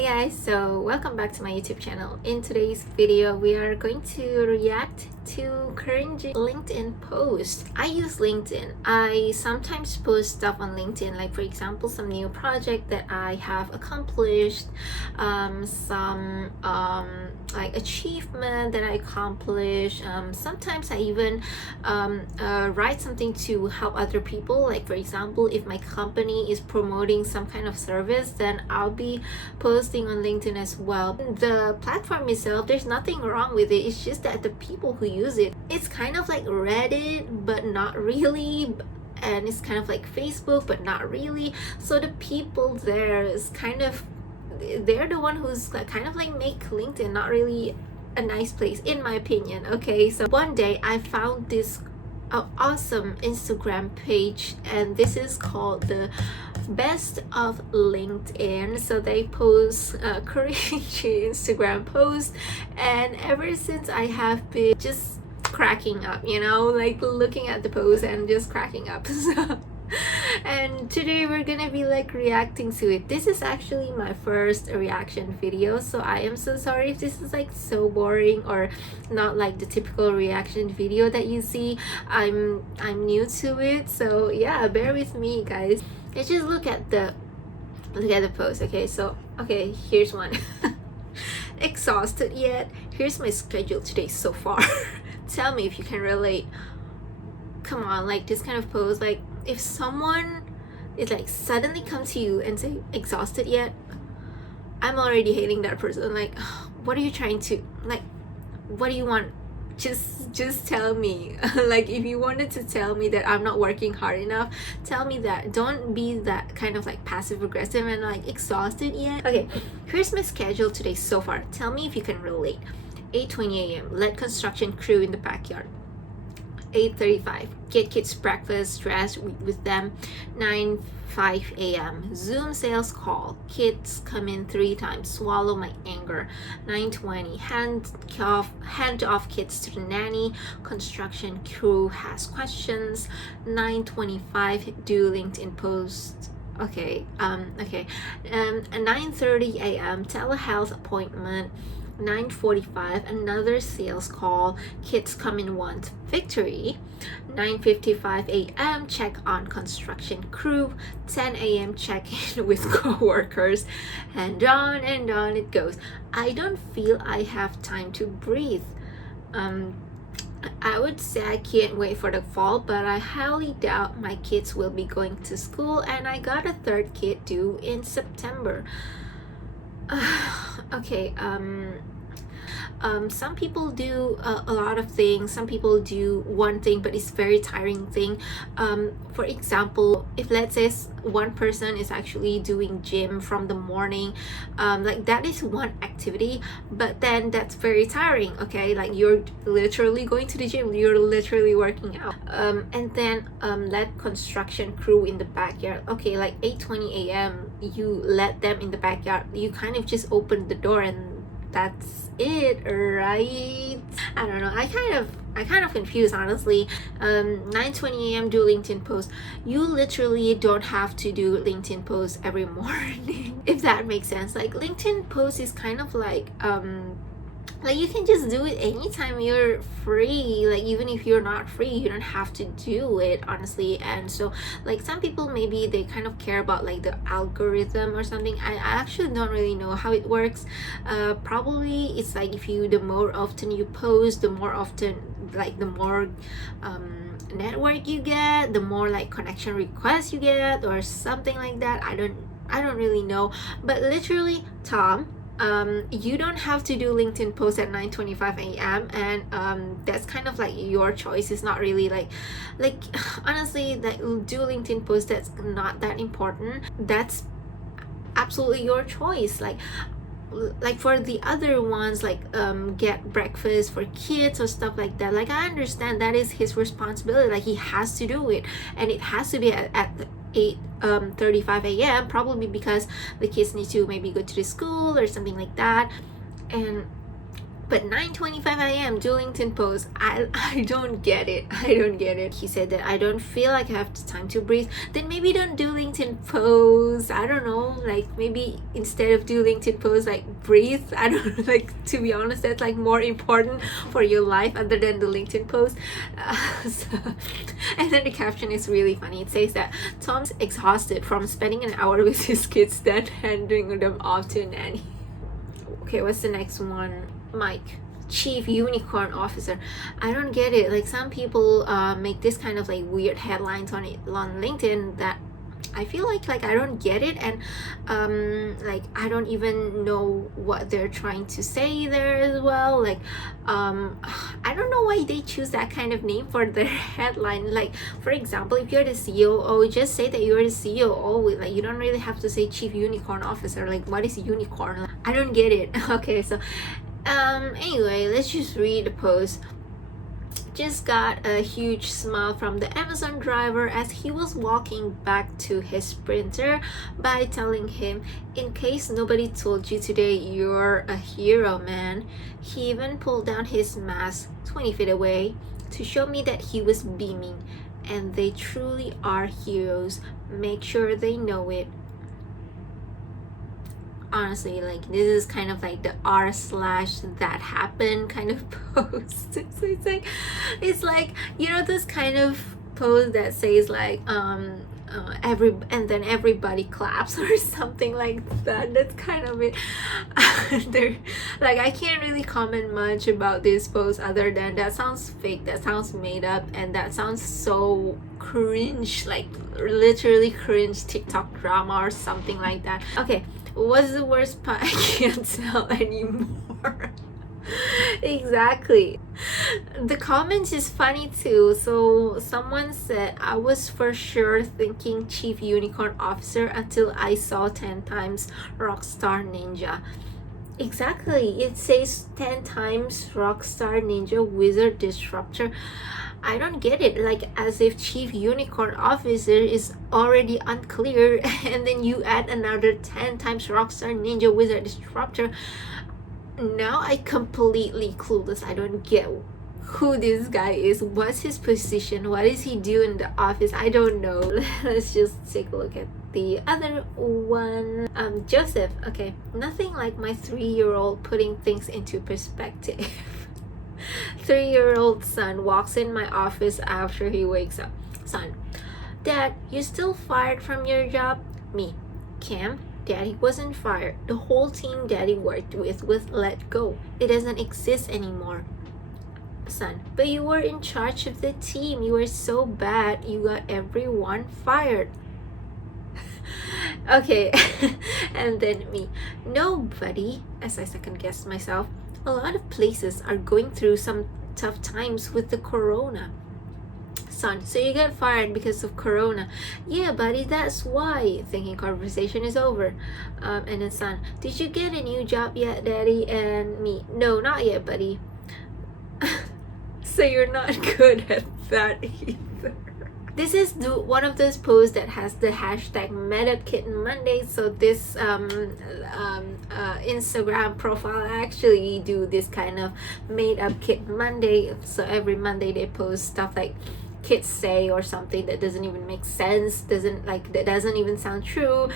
Hi guys, so welcome back to my YouTube channel. In today's video, we are going to react to cringe LinkedIn post. I use LinkedIn. I sometimes post stuff on LinkedIn, like for example, some new project that I have accomplished, some like achievement that I accomplished. Sometimes I even write something to help other people. Like for example, if my company is promoting some kind of service, then I'll be posting on LinkedIn as well. The platform itself, there's nothing wrong with it. It's just that the people who use it, it's kind of like Reddit, but not really. And it's kind of like Facebook, but not really. So the people there is kind of, they're the one who's like, kind of like make LinkedIn not really a nice place, in my opinion. Okay, so one day I found this awesome Instagram page, and this is called the Best of LinkedIn. So they post cringy Instagram posts, and ever since I have been just cracking up, you know, like looking at the post and just cracking up. So and today we're gonna be like reacting to it. This is actually my first reaction video, so I am so sorry if this is like so boring or not like the typical reaction video that you see. I'm new to it, so yeah, bear with me guys. Let's just look at the post. Okay, so okay, here's one. Exhausted yet? Here's my schedule today so far. Tell me if you can relate. Come on, like this kind of post, like if someone is like suddenly come to you and say exhausted yet, I'm already hating that person. Like, what are you trying to, like, what do you want? Just tell me. Like if you wanted to tell me that I'm not working hard enough, tell me that. Don't be that kind of like passive aggressive and like exhausted yet. Okay, here's my schedule today so far. Tell me if you can relate. 8:20 a.m. led construction crew in the backyard. 8:35 get kids breakfast, dress with them. 9:05 a.m. Zoom sales call, kids come in 3 times, swallow my anger. 9:20 hand off kids to the nanny, construction crew has questions. 9:25 do LinkedIn post. Okay, 9:30 a.m. telehealth appointment. 9:45 another sales call, kids come in once, victory. 9:55 a.m. check on construction crew. 10 a.m. check in with co-workers, and on it goes. I don't feel I have time to breathe. I would say I can't wait for the fall, but I highly doubt my kids will be going to school, and I got a 3rd kid due in September. Okay, some people do a lot of things. Some people do one thing, but it's very tiring thing. For example, if let's say one person is actually doing gym from the morning, like that is one activity, but then that's very tiring. Okay, like you're literally going to the gym, you're literally working out. And then let construction crew in the backyard. Okay, like 8:20 a.m. you let them in the backyard, you kind of just open the door and that's it, right? I don't know, I kind of confused, honestly. 9:20 a.m. do LinkedIn post. You literally don't have to do LinkedIn posts every morning. If that makes sense. Like LinkedIn post is kind of like you can just do it anytime you're free. Like even if you're not free, you don't have to do it, honestly. And so like some people, maybe they kind of care about like the algorithm or something. I actually don't really know how it works. Probably it's like if you, the more often you post, the more often, like the more network you get, the more like connection requests you get or something like that. I don't really know, but literally, Tom, you don't have to do LinkedIn post at 9:25 a.m. and that's kind of like your choice. It's not really like honestly, that do LinkedIn post, that's not that important. That's absolutely your choice. Like for the other ones, like get breakfast for kids or stuff like that, like I understand that is his responsibility, like he has to do it, and it has to be at 8:35 a.m. probably because the kids need to maybe go to the school or something like that. And But 9:25 a.m. do LinkedIn post. I don't get it. I don't get it. He said that I don't feel like I have the time to breathe. Then maybe don't do LinkedIn posts. I don't know. Like maybe instead of do LinkedIn posts, like breathe. I don't know. Like to be honest, that's like more important for your life other than the LinkedIn post. And then the caption is really funny. It says that Tom's exhausted from spending an hour with his kids, then handing them off to a nanny. Okay, what's the next one? Mike, Chief Unicorn Officer. I don't get it. Like some people make this kind of like weird headlines on LinkedIn that I feel like I don't get it, and like I don't even know what they're trying to say there as well. Like I don't know why they choose that kind of name for their headline. Like for example, if you're the COO, just say that you're the COO. Like you don't really have to say Chief Unicorn Officer. Like what is unicorn? I don't get it. Okay, so anyway, let's just read the post. Just got a huge smile from the Amazon driver as he was walking back to his printer by telling him, in case nobody told you today, you're a hero, man. He even pulled down his mask 20 feet away to show me that he was beaming, and they truly are heroes. Make sure they know it. Honestly, like this is kind of like the r/that happened kind of post. So it's like you know this kind of post that says like and then everybody claps or something like that. That's kind of it. Like I can't really comment much about this post other than that sounds fake, that sounds made up, and that sounds so cringe, like literally cringe TikTok drama or something like that. Okay, what's the worst part? I can't tell anymore. Exactly. The comments is funny too. So someone said, I was for sure thinking Chief Unicorn Officer until I saw 10 times Rockstar Ninja. Exactly, it says 10 times Rockstar Ninja Wizard Disruptor. I don't get it, like as if Chief Unicorn Officer is already unclear and then you add another 10 times Rockstar Ninja Wizard Disruptor. Now I completely clueless. I don't get who this guy is, what's his position, what does he do in the office. I don't know. Let's just take a look at the other one. Joseph. Okay, nothing like my 3-year-old putting things into perspective. 3-year-old son walks in my office after he wakes up. Son, Dad, you still fired from your job? Me, Cam, Daddy wasn't fired. The whole team Daddy worked with was let go. It doesn't exist anymore. Son, but you were in charge of the team. You were so bad, you got everyone fired. Okay. And then me, no, buddy, as I second guessed myself. A lot of places are going through some tough times with the corona. Son, so you got fired because of corona? Yeah, buddy, that's why. Thinking conversation is over. And then son, did you get a new job yet, Daddy? And me, no, not yet, buddy. So you're not good at that either. This is one of those posts that has the hashtag MadeUpKitMonday. So this Instagram profile actually do this kind of Made Up Kit Monday. So every Monday they post stuff like kids say or something that doesn't even make sense, that doesn't even sound true.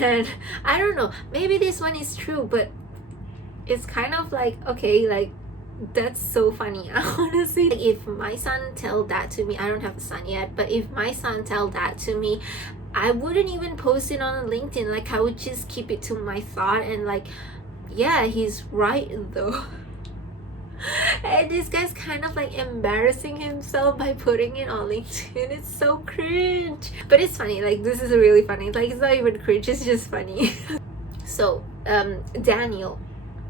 And I don't know, maybe this one is true, but it's kind of like, okay, like that's so funny. Honestly, if my son tell that to me, I don't have a son yet, but if my son tell that to me, I wouldn't even post it on LinkedIn. Like I would just keep it to my thought and like, yeah, he's right though. And this guy's kind of like embarrassing himself by putting it on LinkedIn. It's so cringe, but it's funny. Like this is really funny. Like it's not even cringe, it's just funny. So Daniel,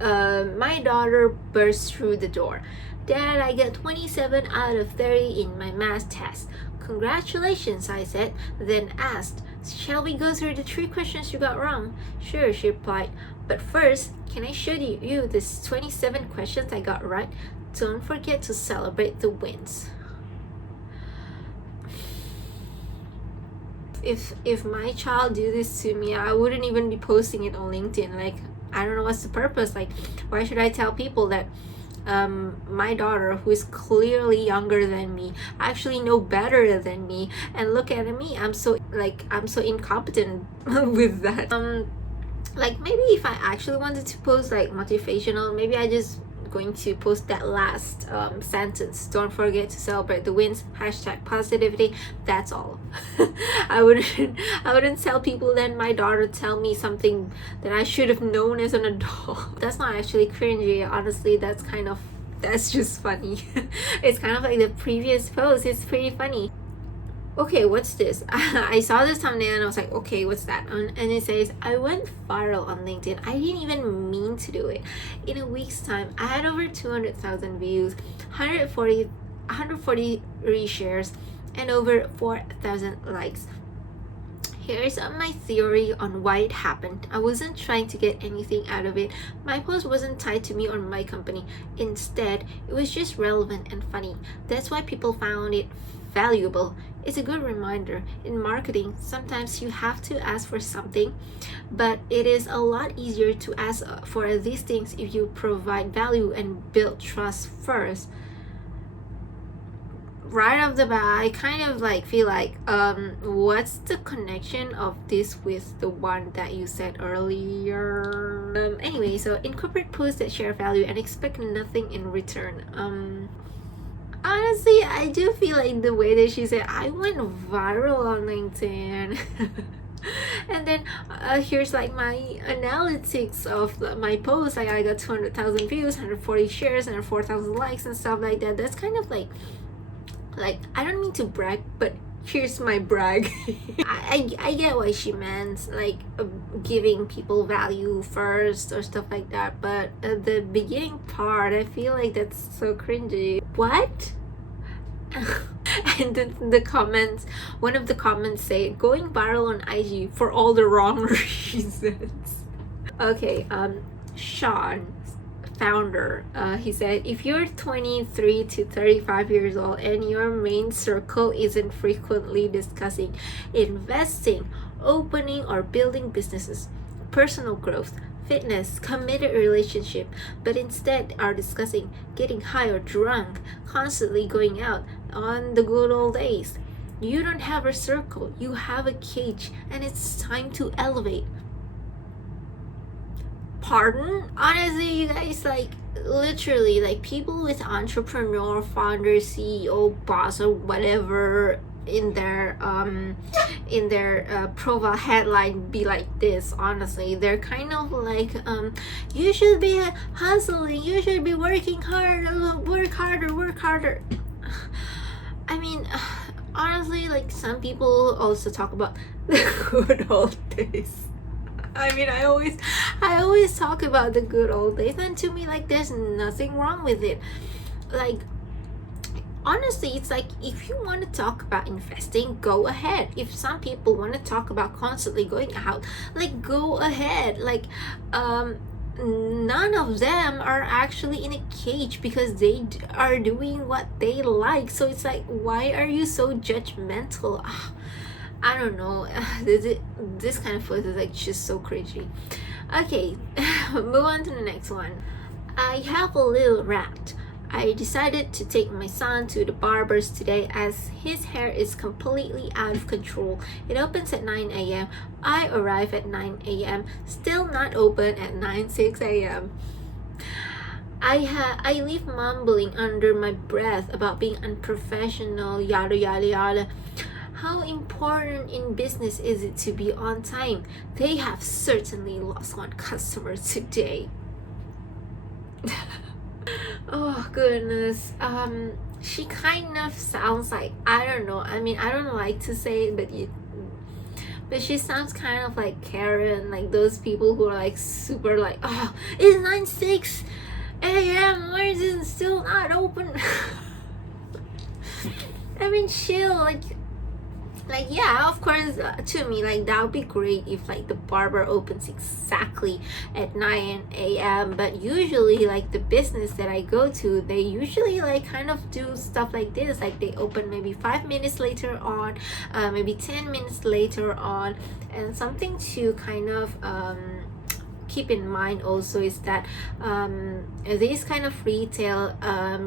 my daughter burst through the door. Dad, I got 27 out of 30 in my math test. Congratulations, I said, then asked, shall we go through the 3 questions you got wrong? Sure, she replied, but first, can I show you the 27 questions I got right? Don't forget to celebrate the wins. If my child do this to me, I wouldn't even be posting it on LinkedIn. Like I don't know what's the purpose. Like, why should I tell people that my daughter, who is clearly younger than me, actually know better than me, and look at me, I'm so incompetent with that. Like, maybe if I actually wanted to post like motivational, maybe I just going to post that last sentence: don't forget to celebrate the wins, hashtag positivity. That's all. I wouldn't tell people that my daughter tell me something that I should have known as an adult. That's not actually cringy, honestly. That's just funny. It's kind of like the previous post. It's pretty funny. Okay, what's this? I saw this thumbnail and I was like, okay, what's that? And it says, I went viral on LinkedIn. I didn't even mean to do it. In a week's time, I had over 200,000 views, 140 reshares, and over 4,000 likes. Here's my theory on why it happened. I wasn't trying to get anything out of it. My post wasn't tied to me or my company. Instead, it was just relevant and funny. That's why people found it valuable. It's a good reminder. In marketing, sometimes you have to ask for something, but it is a lot easier to ask for these things if you provide value and build trust first. Right off the bat, I kind of like feel like what's the connection of this with the one that you said earlier? Anyway, so incorporate posts that share value and expect nothing in return. Honestly, I do feel like the way that she said, I went viral on LinkedIn. And then here's like my analytics of my post. Like, I got 200,000 views, 140 shares, and 4,000 likes and stuff like that. That's kind of like I don't mean to brag, but here's my brag. I get what she meant, like giving people value first or stuff like that, but the beginning part, I feel like that's so cringy. What? And then the comments, one of the comments say, going viral on IG for all the wrong reasons. Okay, Sean, founder, he said, if you're 23 to 35 years old and your main circle isn't frequently discussing investing, opening or building businesses, personal growth, fitness, committed relationship, but instead are discussing getting high or drunk, constantly going out on the good old days, you don't have a circle, you have a cage, and it's time to elevate. Pardon? Honestly, you guys, like, literally, like, people with entrepreneur, founder, CEO, boss, or whatever in their profile headline be like this. Honestly, they're kind of like, you should be hustling, you should be working hard, work harder. I mean, honestly, like, some people also talk about the good old days. I mean, I always talk about the good old days, and to me, like, there's nothing wrong with it. Like, honestly, it's like, if you want to talk about investing, go ahead. If some people want to talk about constantly going out, like, go ahead. Like, none of them are actually in a cage because they are doing what they like. So it's like, why are you so judgmental? I don't know. This kind of photo is like just so cringy. Okay, move on to the next one. I have a little rant. I decided to take my son to the barber's today as his hair is completely out of control. It opens at 9 a.m. I arrive at 9 a.m. Still not open at 9:06 a.m. I leave mumbling under my breath about being unprofessional, yada yada yada. How important in business is it to be on time? They have certainly lost one customer today. Oh goodness. She kind of sounds like, I don't know. I mean, I don't like to say it, but she sounds kind of like Karen, like those people who are like super like, oh, it's 9:06 a.m. Why is it still not open? I mean, chill, like yeah, of course, to me, like, that would be great if like the barber opens exactly at 9 a.m. but usually, like, the business that I go to, they usually like kind of do stuff like this, like they open maybe 5 minutes later on, maybe 10 minutes later on, and something to kind of keep in mind also is that this kind of retail,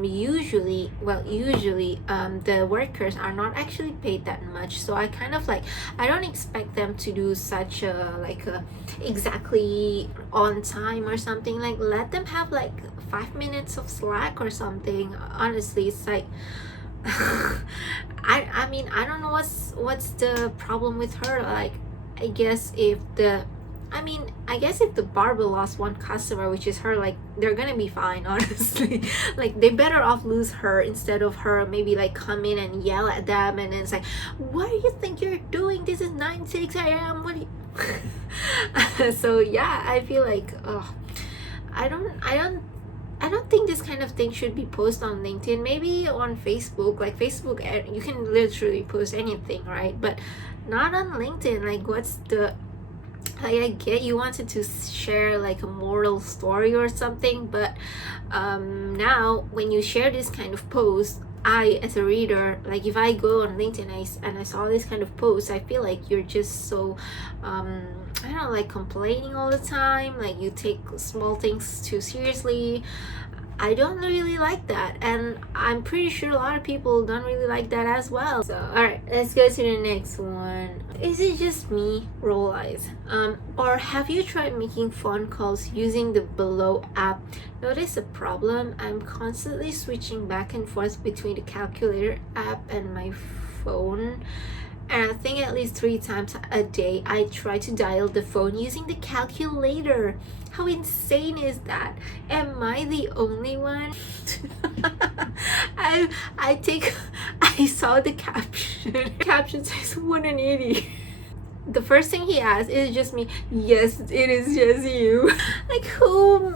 usually the workers are not actually paid that much. So I kind of like, I don't expect them to do such a like a exactly on time or something. Like, let them have like 5 minutes of slack or something. Honestly, it's like I mean, I don't know what's the problem with her. Like, I guess if the barber lost one customer, which is her, like, they're gonna be fine, honestly. Like, they better off lose her instead of her maybe like come in and yell at them, and then it's like, what do you think you're doing? This is 9:06 a.m. What do you so yeah, I feel like I don't think this kind of thing should be posted on LinkedIn. Maybe on Facebook, like Facebook, you can literally post anything, right? But not on LinkedIn. Like, what's the, like, I get you wanted to share like a moral story or something, but now when you share this kind of post, I, as a reader, like if I go on LinkedIn and I saw this kind of post, I feel like you're just so I don't know, like complaining all the time, like you take small things too seriously. I don't really like that, and I'm pretty sure a lot of people don't really like that as well. So alright, let's go to the next one. Is it just me? Roll eyes. Or have you tried making phone calls using the below app? Notice a problem? I'm constantly switching back and forth between the calculator app and my phone, and I think at least 3 times a day I try to dial the phone using the calculator. How insane is that? Am I the only one? I saw the caption. Caption says, what an idiot. The first thing he asked is just me. Yes, it is just you. Like, who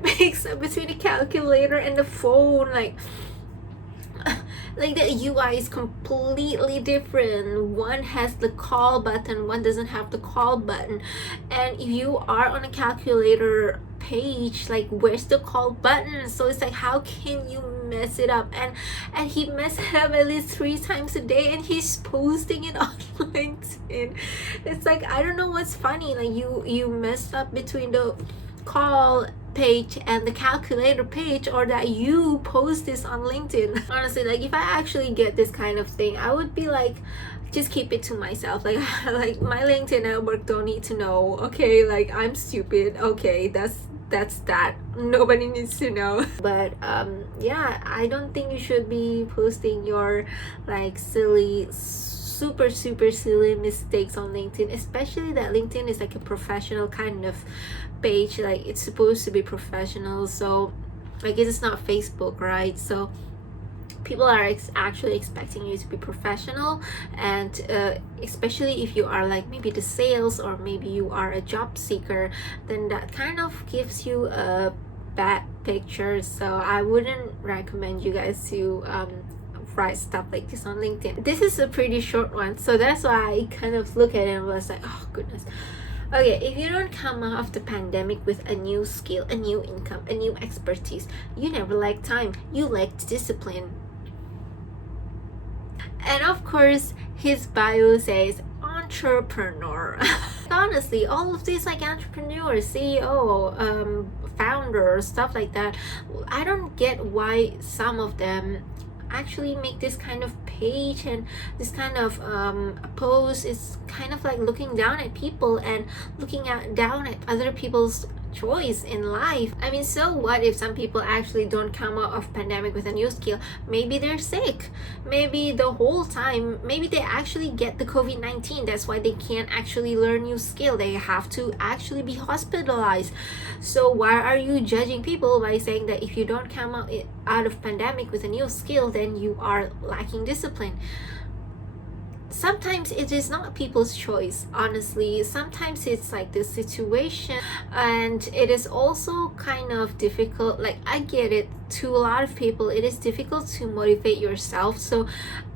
makes up between the calculator and the phone? Like the UI is completely different. One has the call button, one doesn't have the call button. And if you are on a calculator page, like, where's the call button? So it's like, how can you mess it up? And he messed it up at least 3 times a day, and he's posting it on LinkedIn. It's like, I don't know what's funny. Like, you messed up between the call page and the calculator page, or that you post this on LinkedIn. Honestly, like, if I actually get this kind of thing, I would be like, just keep it to myself. Like like my LinkedIn network don't need to know. Okay, like, I'm stupid. Okay, that's that. Nobody needs to know. But yeah, I don't think you should be posting your like silly, super silly mistakes on LinkedIn, especially that LinkedIn is like a professional kind of page. Like, it's supposed to be professional, so like, it's not Facebook, right? So people are actually expecting you to be professional, and especially if you are like maybe the sales, or maybe you are a job seeker, then that kind of gives you a bad picture. So I wouldn't recommend you guys to write stuff like this on LinkedIn. This is a pretty short one, so that's why I kind of look at it and was like, oh goodness. Okay, if you don't come out of the pandemic with a new skill, a new income, a new expertise, you never lacked time, you lacked discipline. And of course, his bio says entrepreneur. Honestly, all of these like entrepreneur, CEO, founder, stuff like that, I don't get why some of them actually make this kind of page and this kind of post. Is kind of like looking down at people and looking down at other people's choice in life. I mean, so what if some people actually don't come out of pandemic with a new skill? Maybe they're sick, maybe the whole time, maybe they actually get the COVID-19, that's why they can't actually learn new skill, they have to actually be hospitalized. So why are you judging people by saying that if you don't come out of pandemic with a new skill, then you are lacking discipline? Sometimes it is not people's choice, honestly. Sometimes it's like the situation, and it is also kind of difficult. Like, I get it, to a lot of people it is difficult to motivate yourself. So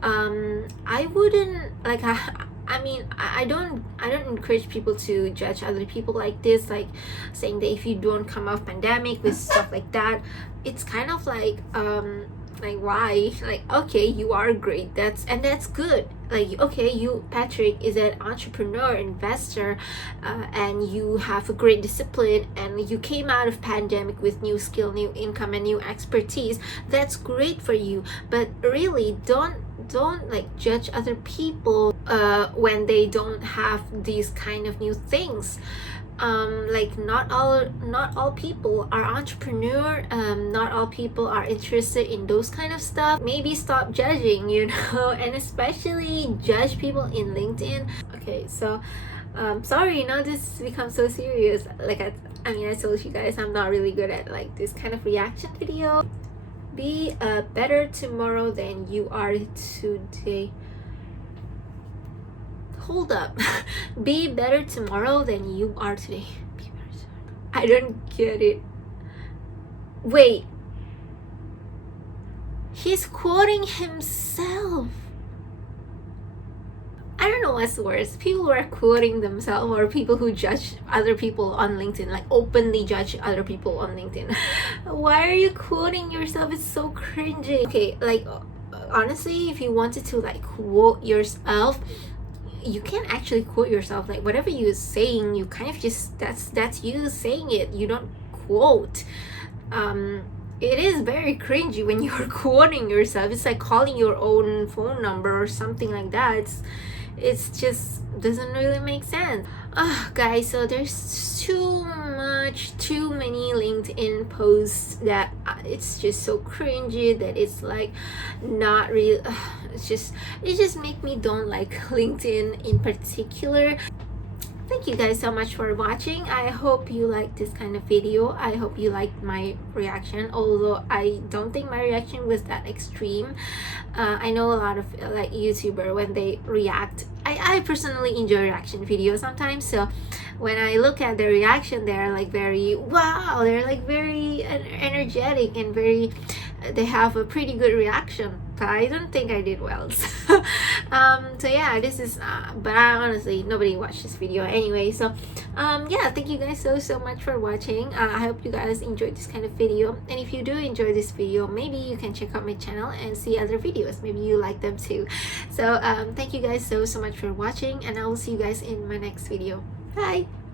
I wouldn't like I don't encourage people to judge other people like this, like saying that if you don't come off pandemic with stuff like that, it's kind of like Like, why? Like, okay, you are great, that's good. Like, okay, you, Patrick, is an entrepreneur, investor, and you have a great discipline, and you came out of pandemic with new skill, new income, and new expertise. That's great for you. But really, don't like judge other people when they don't have these kind of new things. Like, not all people are entrepreneur, not all people are interested in those kind of stuff. Maybe stop judging, you know, and especially judge people in LinkedIn. Okay, so sorry, you know, this becomes so serious. Like, I mean, I told you guys I'm not really good at like this kind of reaction video. Be better tomorrow than you are today. Hold up. Be better tomorrow than you are today. Be better tomorrow. I don't get it. Wait. He's quoting himself. I don't know what's worse. People who are quoting themselves, or people who judge other people on LinkedIn, like openly judge other people on LinkedIn. Why are you quoting yourself? It's so cringy. Okay, like honestly, if you wanted to like quote yourself, you can't actually quote yourself. Like, whatever you're saying, you kind of just, that's you saying it. You don't quote. It is very cringy when you're quoting yourself. It's like calling your own phone number or something like that. It's just doesn't really make sense. Guys, so there's too many LinkedIn posts that it's just so cringy that it's like not real. It just make me don't like LinkedIn in particular. Thank you guys so much for watching. I hope you like this kind of video. I hope you liked my reaction, although I don't think my reaction was that extreme. I know a lot of like YouTuber, when they react, I personally enjoy reaction videos sometimes. So when I look at their reaction, they're like very wow, they're like very energetic and very, they have a pretty good reaction. But I don't think I did well. So yeah, this is but I honestly, nobody watched this video anyway. So yeah, thank you guys so much for watching. I hope you guys enjoyed this kind of video, and if you do enjoy this video, maybe you can check out my channel and see other videos. Maybe you like them too. So thank you guys so much for watching, and I will see you guys in my next video. Bye.